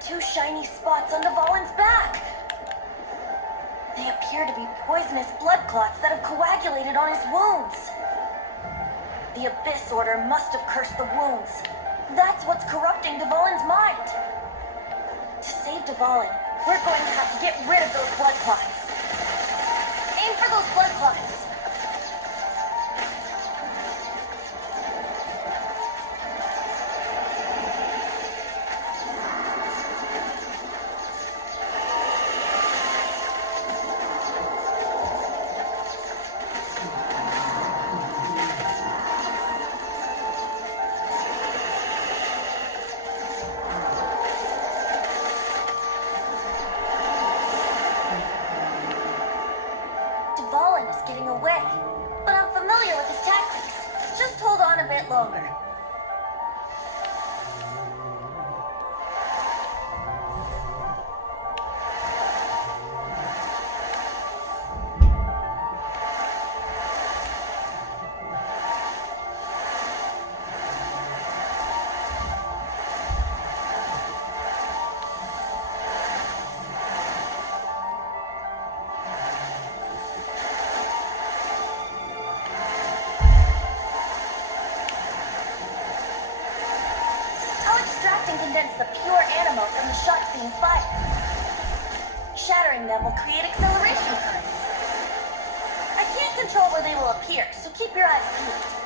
two shiny spots on Dvalin's back. They appear to be poisonous blood clots that have coagulated on his wounds. The Abyss Order must have cursed the wounds. That's what's corrupting Dvalin's mind. To save Dvalin, we're going to have to get rid of those blood clots. Aim for those blood clots. Dvalin is getting away, but I'm familiar with his tactics. Just hold on a bit longer. I'll extract and condense the pure animo from the shots being fired. Shattering them will create acceleration currents. I can't control where they will appear, so keep your eyes peeled.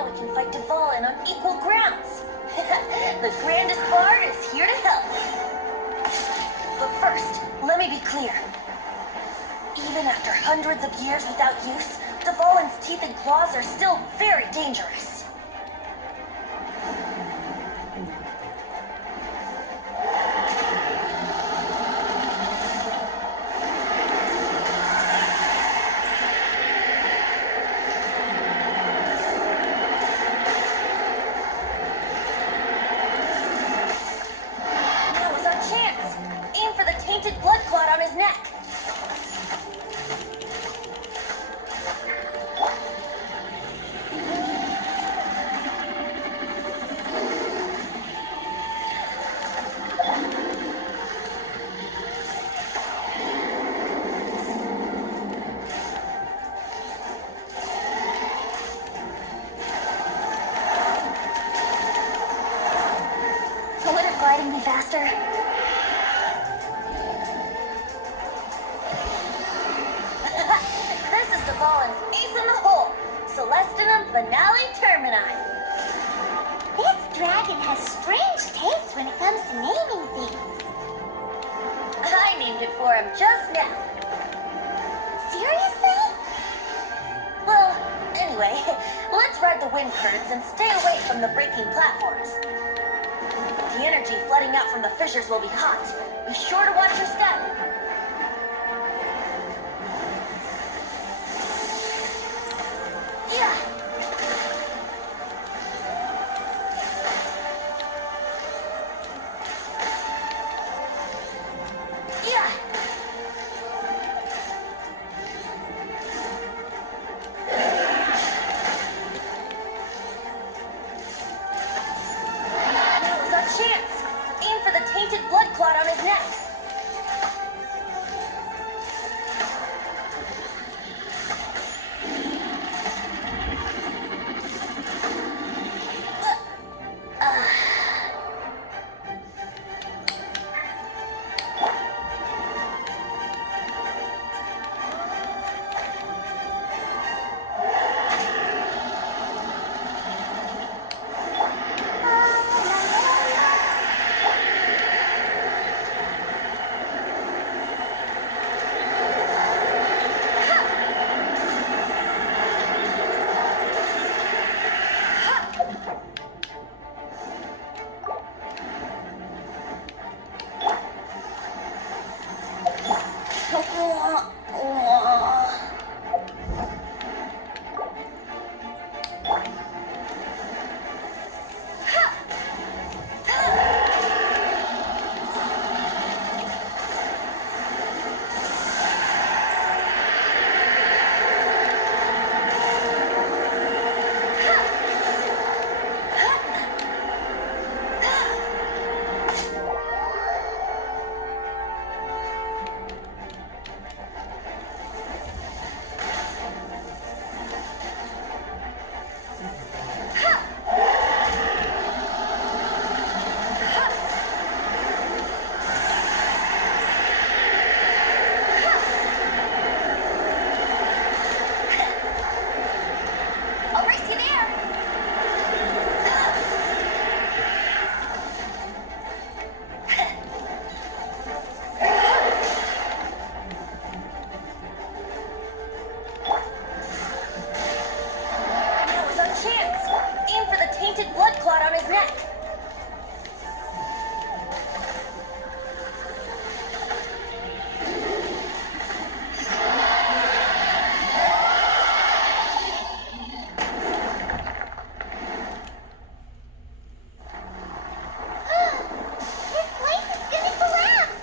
now we can fight Dvalin on equal grounds. The grandest bard is here to help. But first, let me be clear. Even after hundreds of years without use, Dvalin's teeth and claws are still very dangerous. Now is our chance. Aim for the tainted blood clot on his neck. Would it gliding be faster? This is Dvalin's ace in the hole, Celestinum Finale Termini. This dragon has strange taste when it comes to naming things. I named it for him just now. Seriously? Well, anyway, let's ride the wind currents and stay away from the breaking platforms. The energy flooding out from the fissures will be hot. Be sure to watch your step. Yeah. Yeah. Now is our chance. Aim for the tainted blood clot on his neck. I'll race you there. Now is our chance. Aim for the tainted blood clot on his neck. This place is gonna collapse.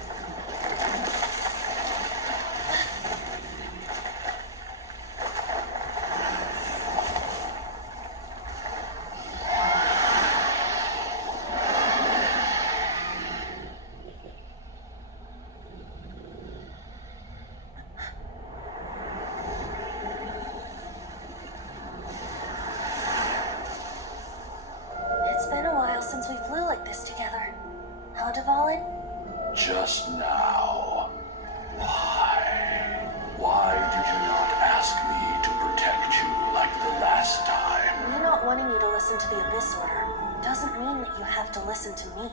It's been a while since we flew like this together. Huh, Dvalin? Just now. Why? Why did you not ask me to protect you like the last time? Me not wanting you the Abyss Order doesn't mean that you have to listen to me.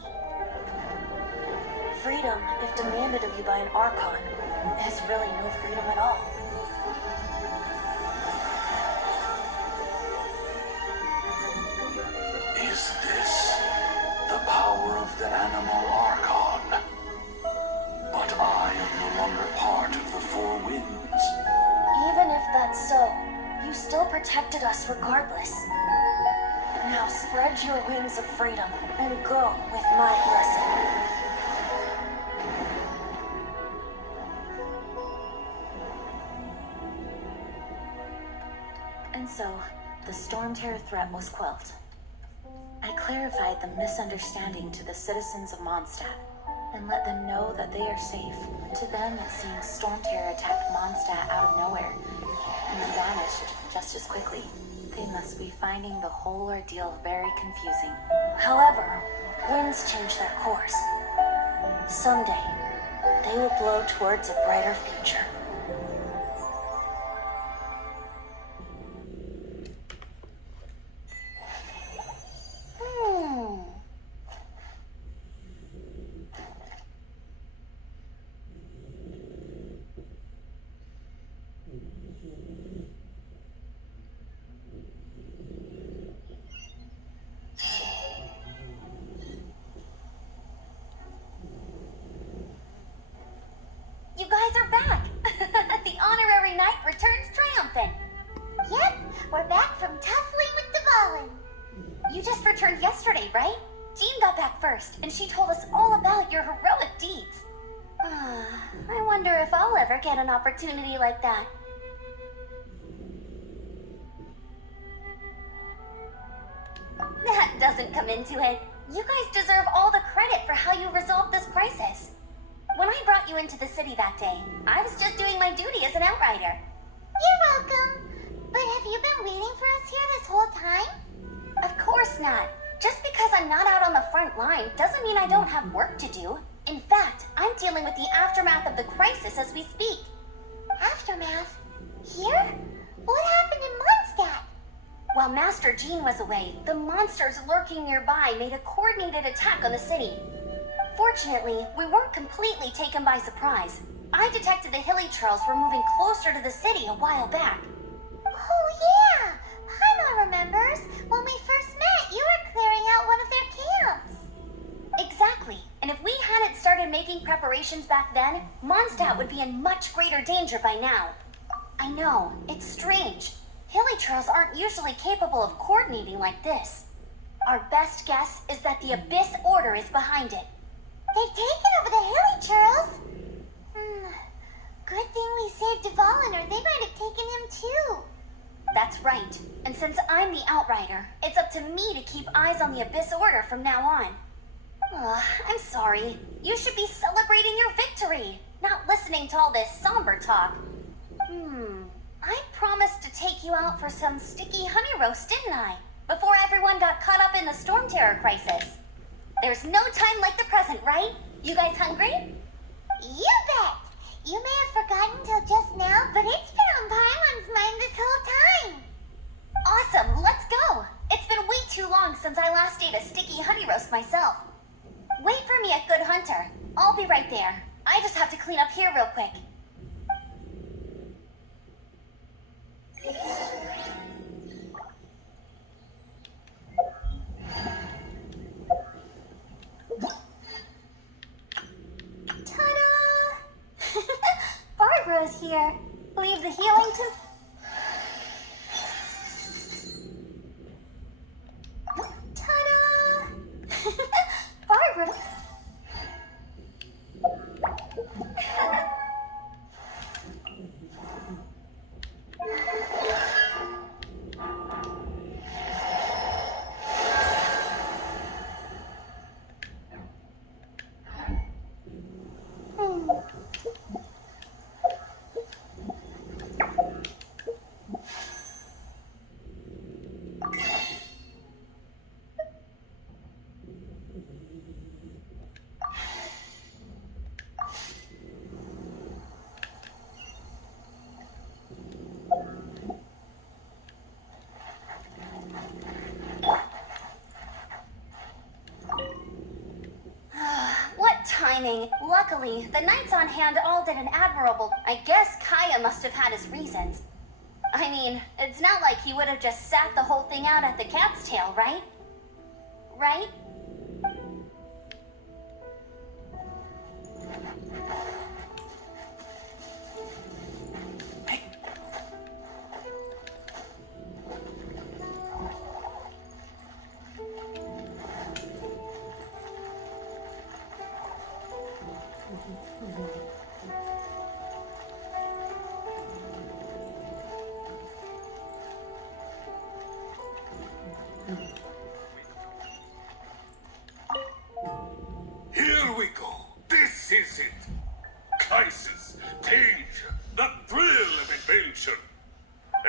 Freedom, if demanded of you by an Archon, is really no freedom at all. Is this the power of the animal Archon? But I am no longer part of the Four Winds. Even if that's so, you still protected us regardless. Now spread your wings of freedom and go with my blessing. And so, the Storm Terror threat was quelled. I clarified the misunderstanding to the citizens of Mondstadt and let them know that they are safe. To them, it seems Storm Terror attacked Mondstadt out of nowhere and then vanished just as quickly. They must be finding the whole ordeal very confusing. However, winds change their course. Someday, they will blow towards a brighter future. You guys are back! The honorary knight returns triumphant. Yep, we're back from tussling with Dvalin. You just returned yesterday, right? Jean got back first, and she told us all about your heroic deeds. I wonder if I'll ever get an opportunity like that. That doesn't come into it. You guys deserve all the credit for how you resolved this crisis. When I brought you into the city that day, I was just doing my duty as an outrider. You're welcome. But have you been waiting for us here this whole time? Of course not. Just because I'm not out on the front line doesn't mean I don't have work to do. In fact, I'm dealing with the aftermath of the crisis as we speak. Aftermath? Here? What happened in Mondstadt? While Master Jean was away, the monsters lurking nearby made a coordinated attack on the city. Fortunately, we weren't completely taken by surprise. I detected the Hilly Churls were moving closer to the city a while back. Oh yeah! Paimon remembers. When we first met, you were clearing out one of their camps. Exactly. And if we hadn't started making preparations back then, Mondstadt would be in much greater danger by now. I know, it's strange. Hilly Churls aren't usually capable of coordinating like this. Our best guess is that the Abyss Order is behind it. They've taken over the Hilly Churls? Good thing we saved Dvalin, or they might have taken him too. That's right. And since I'm the Outrider, it's up to me to keep eyes on the Abyss Order from now on. I'm sorry. You should be celebrating your victory, not listening to all this somber talk. I promised to take you out for some sticky honey roast, didn't I? Before everyone got caught up in the Storm Terror crisis. There's no time like the present, right? You guys hungry? You bet! You may have forgotten till just now, but it's been on Paimon's mind this whole time. Awesome, let's go! It's been way too long since I last ate a sticky honey roast myself. Wait for me at Good Hunter. I'll be right there. I just have to clean up here real quick. Ta-da! Barbara's here. Leave the healing to... Ta-da! Barbara... timing. Luckily, the knights on hand all did an admirable... I guess Kaya must have had his reasons. I mean, it's not like he would have just sat the whole thing out at the cat's tail, right? Right? Here we go. This is it. Crisis, danger, the thrill of adventure.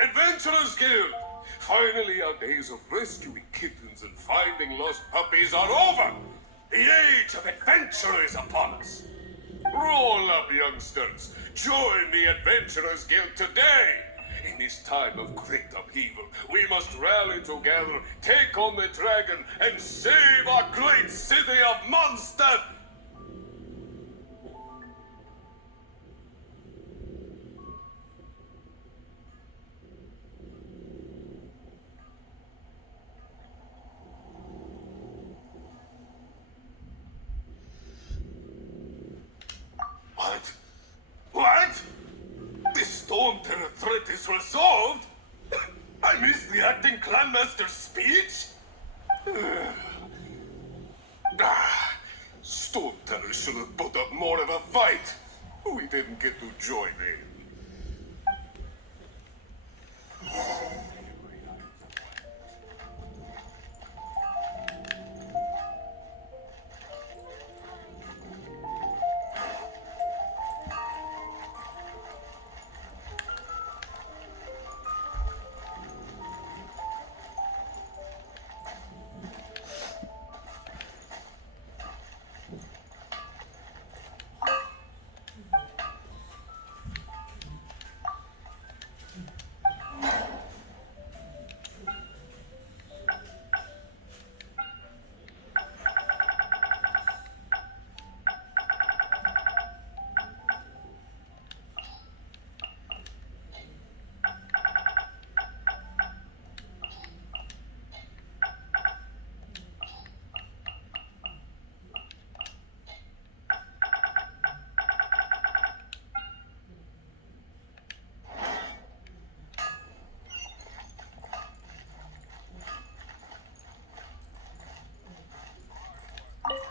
Adventurers Guild! Finally, our days of rescuing kittens and finding lost puppies are over. The age of adventure is upon us. Roll up, youngsters. Join the Adventurers Guild today. In this time of great upheaval, we must rally together, take on the dragon, and save our great city of monsters! What? What? The Storm Terror threat is resolved? I missed the acting clanmaster's speech? Storm Terror should have put up more of a fight. We didn't get to join in.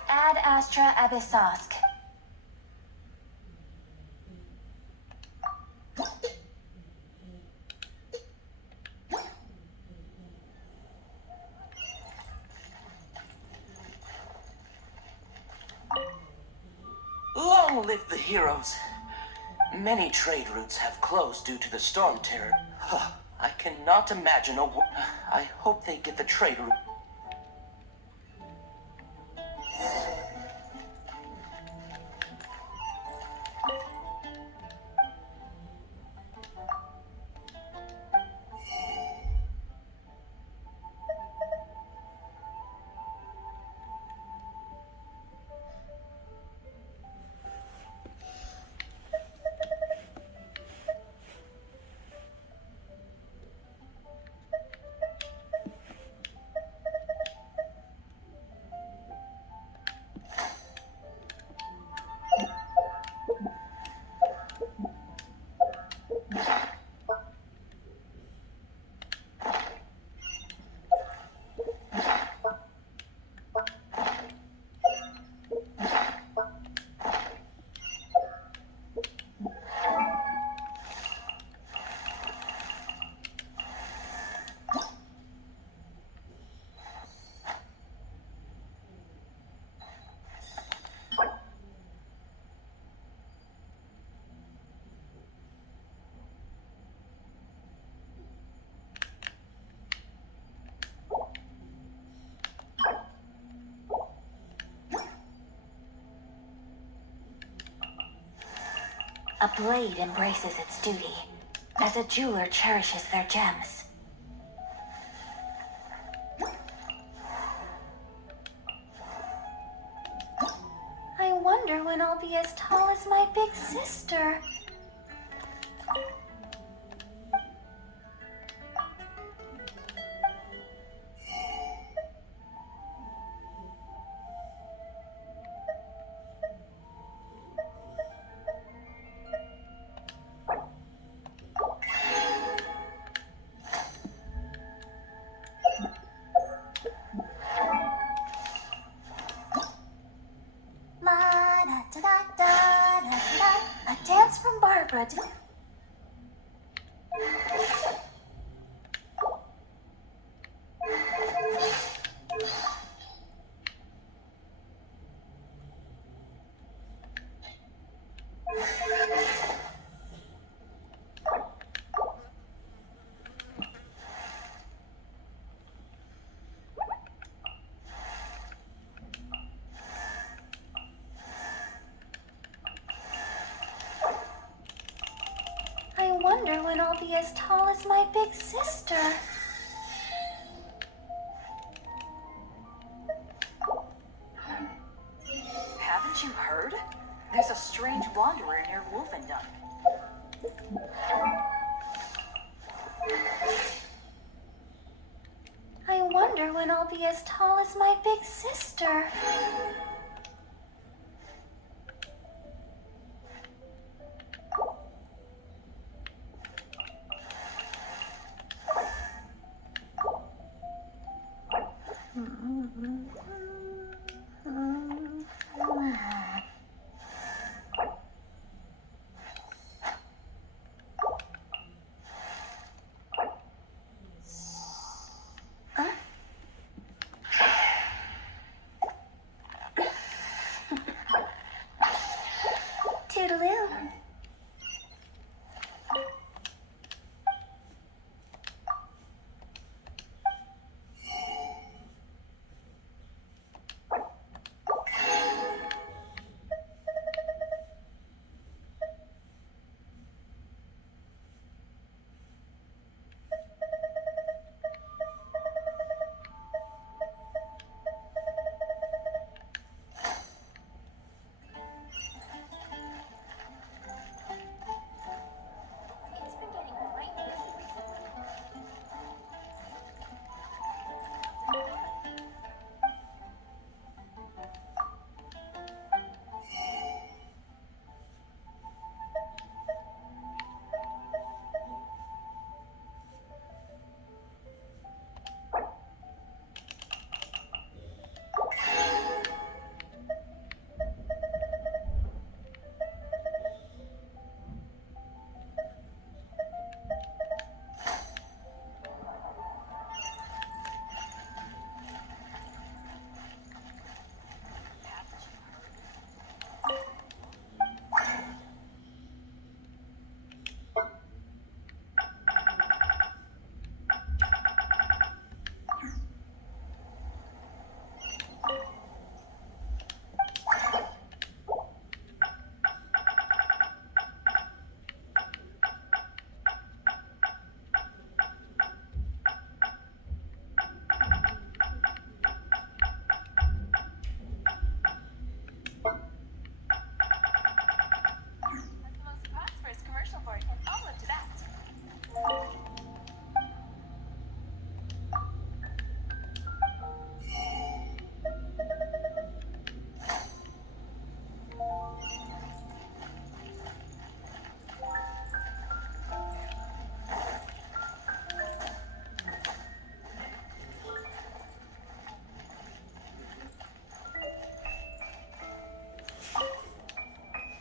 Ad Astra Abyssosk. Long live the heroes. Many trade routes have closed due to the storm terror. I cannot imagine I hope they get the trade route. A blade embraces its duty, as a jeweler cherishes their gems. I wonder what when I'll be as tall as my big sister. A dance from Barbara. I wonder when I'll be as tall as my big sister. Haven't you heard? There's a strange wanderer near Wolfendon. I wonder when I'll be as tall as my big sister. Toodaloo. It's been getting quite busy recently.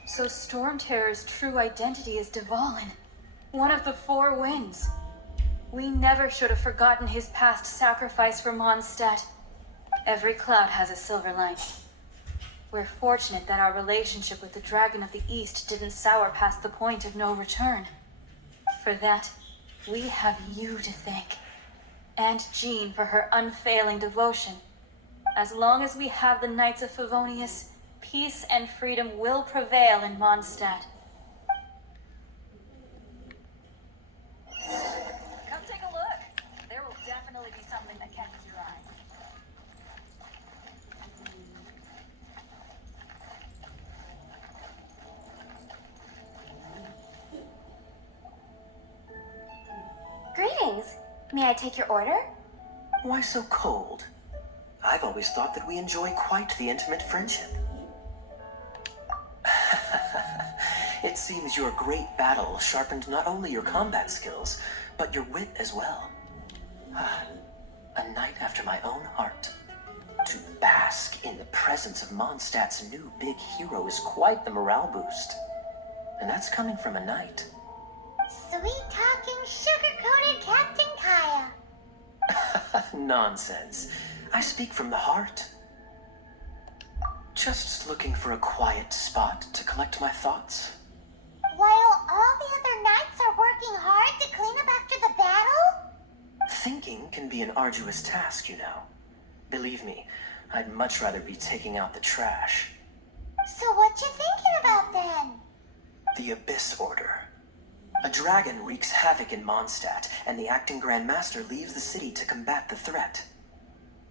So Storm Terror's true identity is Dvalin, one of the Four Winds. We never should have forgotten his past sacrifice for Mondstadt. Every cloud has a silver lining. We're fortunate that our relationship with the Dragon of the East didn't sour past the point of no return. For that, we have you to thank. And Jean for her unfailing devotion. As long as we have the Knights of Favonius, peace and freedom will prevail in Mondstadt. Come take a look. There will definitely be something that catches your eye. May I take your order? Why so cold? I've always thought that we enjoy quite the intimate friendship. It seems your great battle sharpened not only your combat skills, but your wit as well. A knight after my own heart. To bask in the presence of Mondstadt's new big hero is quite the morale boost. And that's coming from a knight. Sweet-talking, sugar-coated Captain Kaya. Nonsense. I speak from the heart. Just looking for a quiet spot to collect my thoughts. While all the other knights are working hard to clean up after the battle? Thinking can be an arduous task, you know. Believe me, I'd much rather be taking out the trash. So what you thinking about then? The Abyss Order. A dragon wreaks havoc in Mondstadt, and the acting Grand Master leaves the city to combat the threat.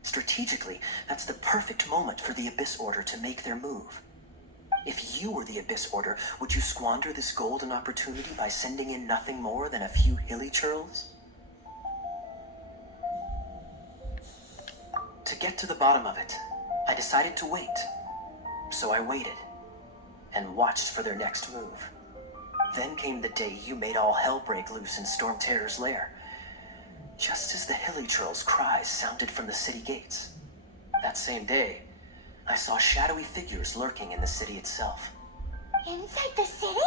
Strategically, that's the perfect moment for the Abyss Order to make their move. If you were the Abyss Order, would you squander this golden opportunity by sending in nothing more than a few hilly churls? To get to the bottom of it, I decided to wait. So I waited, and watched for their next move. Then came the day you made all hell break loose in Storm Terror's lair. Just as the hilly churl's cries sounded from the city gates. That same day, I saw shadowy figures lurking in the city itself. Inside the city?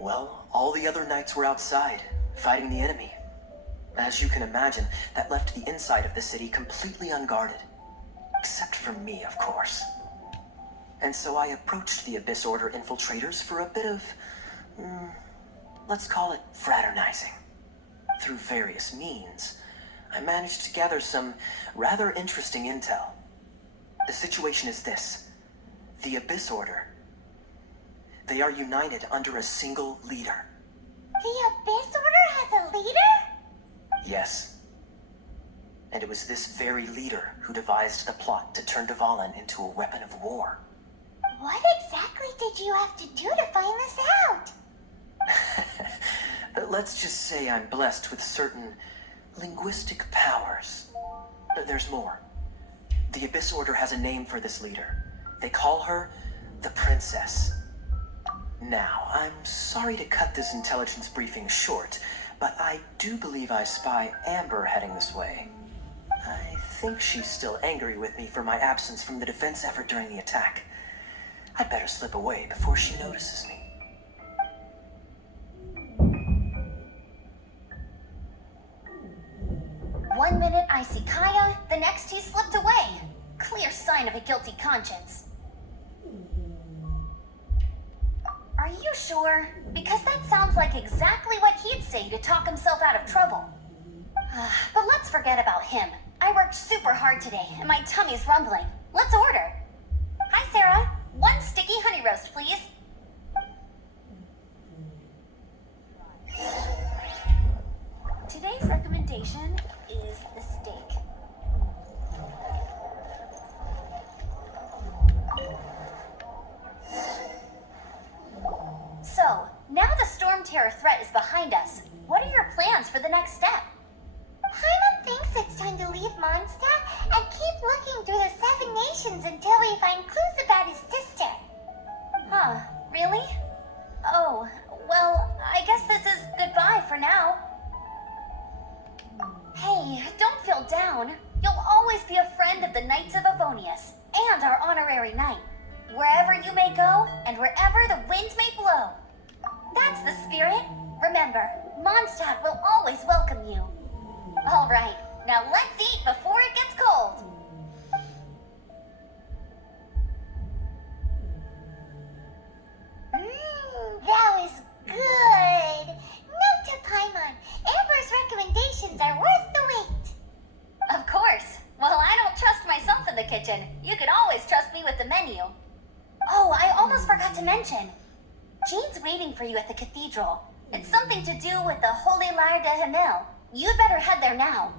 Well, all the other knights were outside, fighting the enemy. As you can imagine, that left the inside of the city completely unguarded. Except for me, of course. And so I approached the Abyss Order infiltrators for a bit of, let's call it fraternizing. Through various means, I managed to gather some rather interesting intel. The situation is this. The Abyss Order. They are united under a single leader. The Abyss Order has a leader? Yes. And it was this very leader who devised the plot to turn Dvalin into a weapon of war. What exactly did you have to do to find this out? Let's just say I'm blessed with certain linguistic powers. There's more. The Abyss Order has a name for this leader. They call her the Princess. Now, I'm sorry to cut this intelligence briefing short, but I do believe I spy Amber heading this way. I think she's still angry with me for my absence from the defense effort during the attack. I'd better slip away before she notices me. One minute I see Kaya, the next he slipped away. Clear sign of a guilty conscience. Are you sure? Because that sounds like exactly what he'd say to talk himself out of trouble. But let's forget about him. I worked super hard today, and my tummy's rumbling. Let's order. Hi, Sarah. One sticky honey roast, please. Today's recommendation is the steak. So, now the Storm Terror threat is behind us. What are your plans for the next step? Paimon thinks it's time to leave Mondstadt and keep looking through the Seven Nations until we find clues about his sister. Huh, really? Oh, well, I guess this is goodbye for now. Hey, don't feel down. You'll always be a friend of the Knights of Avonius, and our honorary knight. Wherever you may go, and wherever the wind may blow. That's the spirit. Remember, Mondstadt will always welcome you. All right, now let's eat before it gets cold. That was good. Note to Paimon, Amber's recommendations are worth the wait. Of course. Well, I don't trust myself in the kitchen. You can always trust me with the menu. Oh, I almost forgot to mention. Jean's waiting for you at the cathedral. It's something to do with the Holy Lyre de Himmel. You'd better head there now.